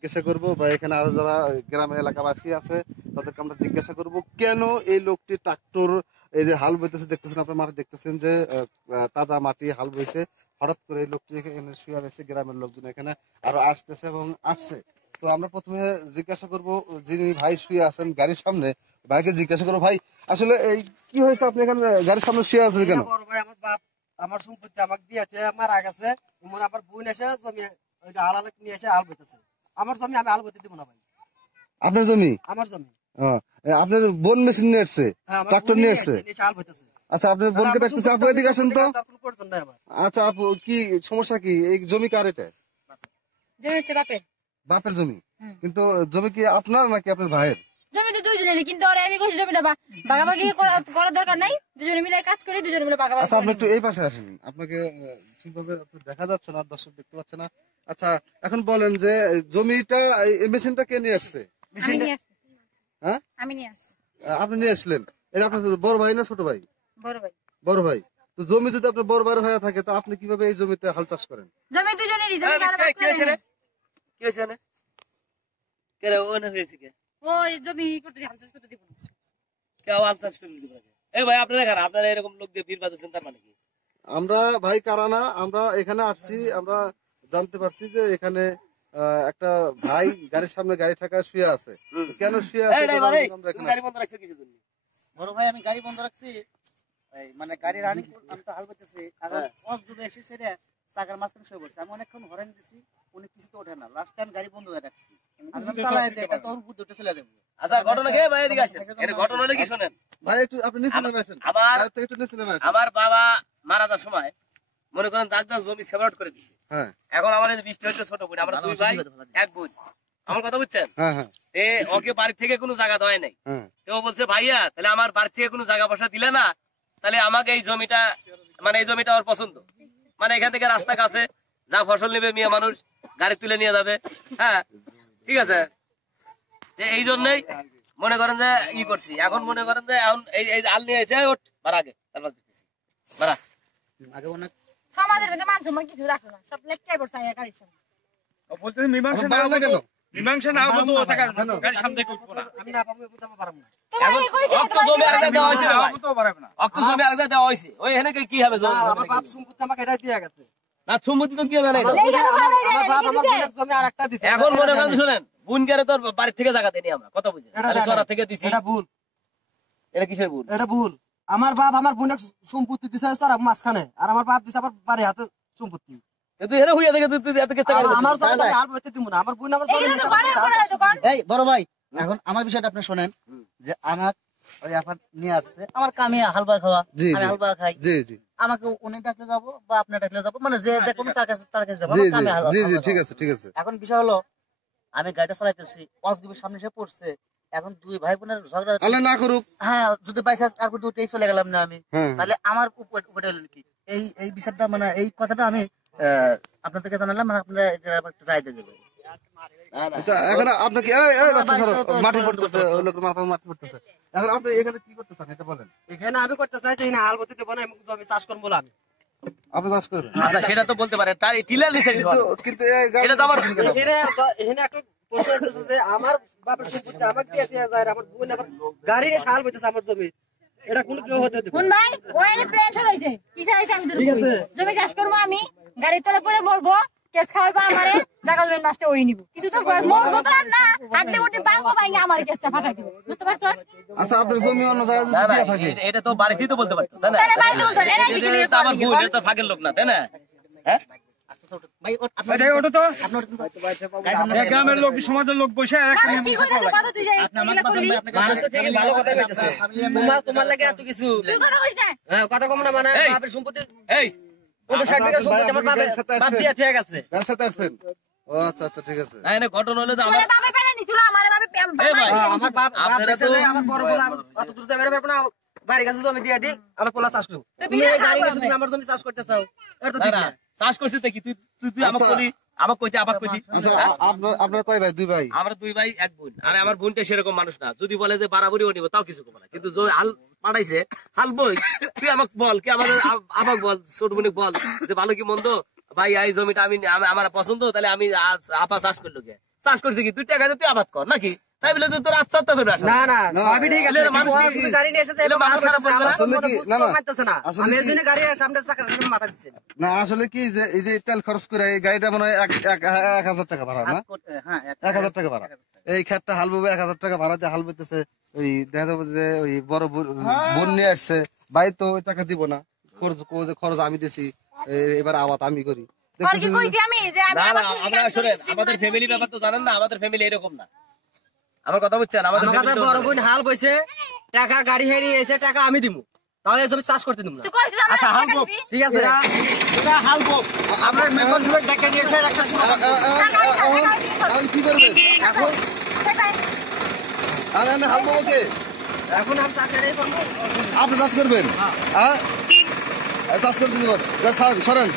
জিজ্ঞাসা করবো বা এখানে আরো যারা গ্রামের এলাকাবাসী আছে তাদেরকে আমরা জিজ্ঞাসা করব কেন এই লোকটি ট্রাক্টর এই যে হাল বইতেছে, দেখতেছেন আপনার মাঠে দেখতেছেন যে তাজা মাটি হাল বইছে, হঠাৎ করে এই লোকটি এখানে শুয়ে রয়েছে। গ্রামের লোকজন এখানে আরো আসতেছে এবং আসছে। তো আমরা প্রথমে জিজ্ঞাসা করব যিনি ভাই শুয়ে আছেন গাড়ির সামনে, ভাইকে জিজ্ঞাসা করবো ভাই আসলে এই কি হয়েছে, আপনি এখানে গাড়ির সামনে শুয়ে আছেন কেন? আমার বাপ আমার সম্পত্তি আমাকে দিয়েছে, মারা গেছে। আমার বোন এসে জমি হালাল নিয়ে এসে হাল বইতেছে। আমার জমি আমি হাল বইতে দিব না ভাই। আপনার জমি? আমার জমি। আপনার বোন মেশিন নিয়ে আসছে, ট্রাক্টর নিয়ে আসছে? আচ্ছা, আপনার বোনকে ডাকতেছে, আপু এদিকে আসেন তো। আচ্ছা আপু, কি সমস্যা, কি এই জমি কার? এটা বাপের জমি, কিন্তু জমি কি আপনার নাকি আপনার ভাইয়ের? জমি তো দুইজনেরই, কিন্তু আমি কইছি জমিটা ভাগাভাগি করার দরকার নাই, দুজনে মিলে কাজ করি, দুজনে মিলে ভাগাভাগি। আচ্ছা আপনি একটু এই পাশে আসেন, আপনাকে ঠিকভাবে দেখা যাচ্ছে না, দর্শক দেখতে পাচ্ছে না। আচ্ছা এখন বলেন যে জমিটা এই মেশিনটা কে নিয়ে আসছে? হ্যাঁ আমি নিয়ে আসছি। আপনি নিয়ে আসলেন? এটা আপনার বড় ভাই না ছোট ভাই? বড় ভাই। বড় ভাই। তো জমি যদি আপনার বড় ভাই হয়ে থাকে তো আপনি কিভাবে এই জমিতে হাল চাষ করেন? জমি দুজনেরই, জমি কারো বাদ করে না। কি হইছে না? কে রে ওনে হইছে কে? ওই জমি করতে হাল চাষ করতে দিব না। কে হাল চাষ করে দিব না? এই ভাই আপনারা কারা? আপনারা এরকম লোক দিয়ে বীর বাজাচ্ছেন তার মানে কি? আমরা ভাই কারা না, আমরা এখানে আসছি, আমরা জানতে পারছি যে এখানে একটা ভাই গাড়ির সামনে গাড়ি ঠাকা শুয়ে আছে। কেন শুয়ে আছে? গাড়ি বন্ধ রাখছে কিছু জন্য? বড় ভাই আমি গাড়ি বন্ধ রাখছি, এই মানে গাড়ি রানিং আমি তো হাল করতেছি, আর পথ ডুবে এসে সেটা সাগর মাঝখানে শুয়ে পড়ছে। আমি অনেকক্ষণ হরেন দিছি, উনি কিছুতে ওঠে না। লাস্ট টাইম গাড়ি বন্ধ করে রাখছি, আমি চালাই দেই, এটা তো ওর বুদ্ধি উঠে চলে যাবে। আচ্ছা ঘটনা কি ভাই? এদিকে আসেন। এর ঘটনা হলো কি শুনেন ভাই, একটু আপনি নিচে নেমে আসেন। একটু নিচে নেমে আসেন। আমার বাবা মারা যাওয়ার সময় মনে করেন দাগদার জমি সেপারেট করে দিছে। হ্যাঁ, এখন আমার এই বৃষ্টি হচ্ছে ছোট বোন, আমরা দুই ভাই এক বোন। আমার কথা বুঝছেন? হ্যাঁ হ্যাঁ। ওকে বাড়ি থেকে কোনো জায়গা দেয় নাই। তো বলছে ভাইয়া তাহলে আমার বাড়ি থেকে কোনো জায়গা বসা দিলে না, তাহলে আমাকে এই জমিটা, মানে এই জমিটা ওর পছন্দ, মানে এখান থেকে রাস্তা কাছে, যা ফসল নেবে মেয়ে মানুষ গাড়ি তুলে নিয়ে যাবে। হ্যাঁ ঠিক আছে, এই জন্যই মনে করেন যে ই করছি। এখন মনে করেন যে এখন এই আল নিয়ে এসে ওঠ বাড়া আগে, তারপর দিতেছি বাড়া আগে। অনেক সমাজের মধ্যে মান সম্মান কিছু রাখো না, সব লেখাই পড়ছে গাড়ির সামনে। বলতে মীমাংসা না হলো কেন? মীমাংসা না হলো তো গাড়ি সামনে করব না। আমি না পাবো বুঝাতে পারবো না। তোমার এই কইছে অক্ত জমি আরেকটা দেওয়া হইছে, তো পারবে না। অক্ত জমি আরেকটা দেওয়া হইছে, ওই এখানে কি হবে? আমার বাপ সম্পত্তি আমাকে এটাই দিয়ে গেছে না, সম্পত্তি তো দিয়ে জানেন। আমার বাপ আমার বোনের জমি আরেকটা দিছে। এখন মনে করেন শুনেন, বুনকারে তোর বাড়ি থেকে জায়গা দেনি আমরা, কথা বুঝেন? তাহলে সোনা থেকে দিছি, এটা ভুল। এটা কিসের ভুল? এটা ভুল। আমার বাপ আমার বোনের সম্পত্তি দিছে তোর মাঝখানে, আর আমার বাপ দিছে আমার বাড়ি হাতে সম্পত্তি। তুই এখানে হইয়া দেখে তুই এত কিছু আমার তো আর বলতে দিব না, আমার বোন আমার জমি দিছে। এই বড় ভাই, এখন আমার বিষয়টা আপনি শুনেন, যে আমার ওই আপনার নিয়ে আসছে, আমার কামে হালবা খাওয়া, আমি হালবা খাই। জি জি। আমাকে উনি ডাকলে যাবো বা আপনি ডাকলে যাবো, মানে যে কোনো তার কাছে যাবো। জি জি, ঠিক আছে ঠিক আছে। এখন বিষয় হলো আমি গাড়িটা চালাইতেছি, অসগিবের সামনে এসে পড়ছে। এখন দুই ভাই বোনের ঝগড়া, আল্লাহ না করুক। হ্যাঁ, যদি বাইসা আর দুটোই চলে গেলাম না আমি, তাহলে আমার উপরে হলেন কি এই বিষয়টা, মানে এই কথাটা আমি আপনাদেরকে জানালাম, মানে আপনারা রায় দিয়ে দেবেন। এখন আপনাকে মাটি পড়তেছে, মাটি পড়তেছে, এখন আপনি এখানে কি করতে চান এটা বলেন? এখানে আমি করতে চাই যে হাল বলতে দেবো না, জমি চাষ করবো বলে আমি। আপনি চাষ করবেন? আচ্ছা সেটা তো বলতে পারেন, তার টিলার দিছে কিন্তু এটা তো আমার এখানে একটা প্রশ্ন আছে যে আমার বাপের সম্পত্তি আমাকে দিয়ে যায়, আমার বোন আবার গাড়ি নিয়ে হাল বইতেছে আমার জমি, এটা কোনো কেউ হতে দেবে? কোন ভাই ওইনে প্ল্যান চালাইছে, কি চালাইছে? আমি ঠিক আছে জমি চাষ করব, আমি গাড়ি তলে পরে বলবো, কেস খাওয়াইবা আমারে, জায়গা জমি বাসতে ওই নিব, কিছু তো মরবো তো আর না, হাতে উঠে বাঁকবো ভাই আমার কেসটা ফাঁসাই দিব, বুঝতে পারছস? আচ্ছা আপনার জমি অন্য জায়গায় যদি দেয়া থাকে, এটা তো বাড়িতেই তো বলতে পারতো, তাই না? তারে বাড়িতে বলতো না, এটা আমার বোন, এটা তো ফাঁকের লোক না, তাই না? হ্যাঁ ভাই ওটা তো আপনার গ্রামের লোক, সমাজের লোক বসে মানুষ কি কইতে কথা তুই যাই এগুলা করলি, মানুষ তো ঠিকই ভালো কথা কইতেছে, তোমার লাগে এত কিছু তুই কথা কইছ না। হ্যাঁ কথা কম না, মানে বাপের সম্পত্তি এই 50-60 বিঘা সম্পত্তি আমার বাপ দিয়া ঠিক আছে। কার সাথে আসছেন? ও আচ্ছা আচ্ছা ঠিক আছে। না এনে ঘটনা হলো যে আমার বাবা পেলে নিছিল, আমার বাবা আমার বাপ দেখছে যে আমার বড় বড় অত দূর যাবে বের না, বাড়ি কাছে জমি দিয়া দি, আমার পোলা চাষ করব। তুমি এই গাড়ি কাছে তুমি আমার জমি চাষ করতে চাও, এটা তো ঠিক না। চাষ করছিস কি তুই? তুই আমাকে বলি, আমাকে কইতে আবার কইতি। আচ্ছা আপনার কয় ভাই? দুই ভাই। আমরা দুই ভাই এক বোন, আর আমার বোনটা সেরকম মানুষ না, যদি বলে যে বাড়াবাড়িও নিব তাও কিছু করবে না, কিন্তু হাল পাঠাইছে হাল বই, তুই আমাকে বল কি, আমাকে বল, ছোট বোনে বল যে ভালো কি মন্দ ভাই, এই জমিটা আমি আমার পছন্দ, তাহলে আমি আপা চাষ করলো কে, চাষ করছে কি তুই টাকা দিয়ে তুই আবাদ কর নাকি তাই বলে তুই তোর আত্মহত্যা করবি আসলে? না না না, সবই ঠিক আছে এলে মানুষ কিন্তু কি- তুমি গাড়ি নিয়ে এসেছে এলে মানুষ খারাপ বলবে না? আসলে কি না না মারতেছে না আসলে আমি কি- এই জন্য গাড়ি সামনে চাকার সামনে মাথা দিচ্ছি না আসলে কি যে এই যে তেল খরচ করে এই গাড়িটা মনে হয় 1,000 টাকা ভাড়া না হ্যাঁ 1,000 টাকা ভাড়া এই ক্ষেতটা হাল ববে 1,000 টাকা ভাড়া দিয়ে হাল বইতেছে ওই দেখা যাবে যে ওই বড় বোন নিয়ে আসছে ভাই তো ওই টাকা দিব না খরচ আমি দিছি এবার আবাদ আমি করি আর কি দেখতেছেন কইছি আমি যে আমি না না আমার থেকে আমরা কাজ শুনেন করি, আমাদের দিব না ফ্যামিলি কইছি। ব্যাপার তো জানেন না আমাদের ফ্যামিলি এরকম না আমার কথা বুঝছেন আমাদের আমার কথা family বড় টা বোন হাল বইছে টাকা গাড়ি হেরিয়ে এসে টাকা আমি দিমু তাহলে জমি চাষ করতে দিমু না তুই কইছিস আমরা আচ্ছা, টাকা হালকো। দিবি? ঠিক আছে এটা হালকো আপনার মেম্বারশিপের টাকা নিয়ে এসে একটা এখন কি করবেন এখন আরে হাল ববে কে এখন আমি চাকরি করবো আপনি চাষ করবেন হ্যাঁ চাষ করতে দিব সরেন সরেন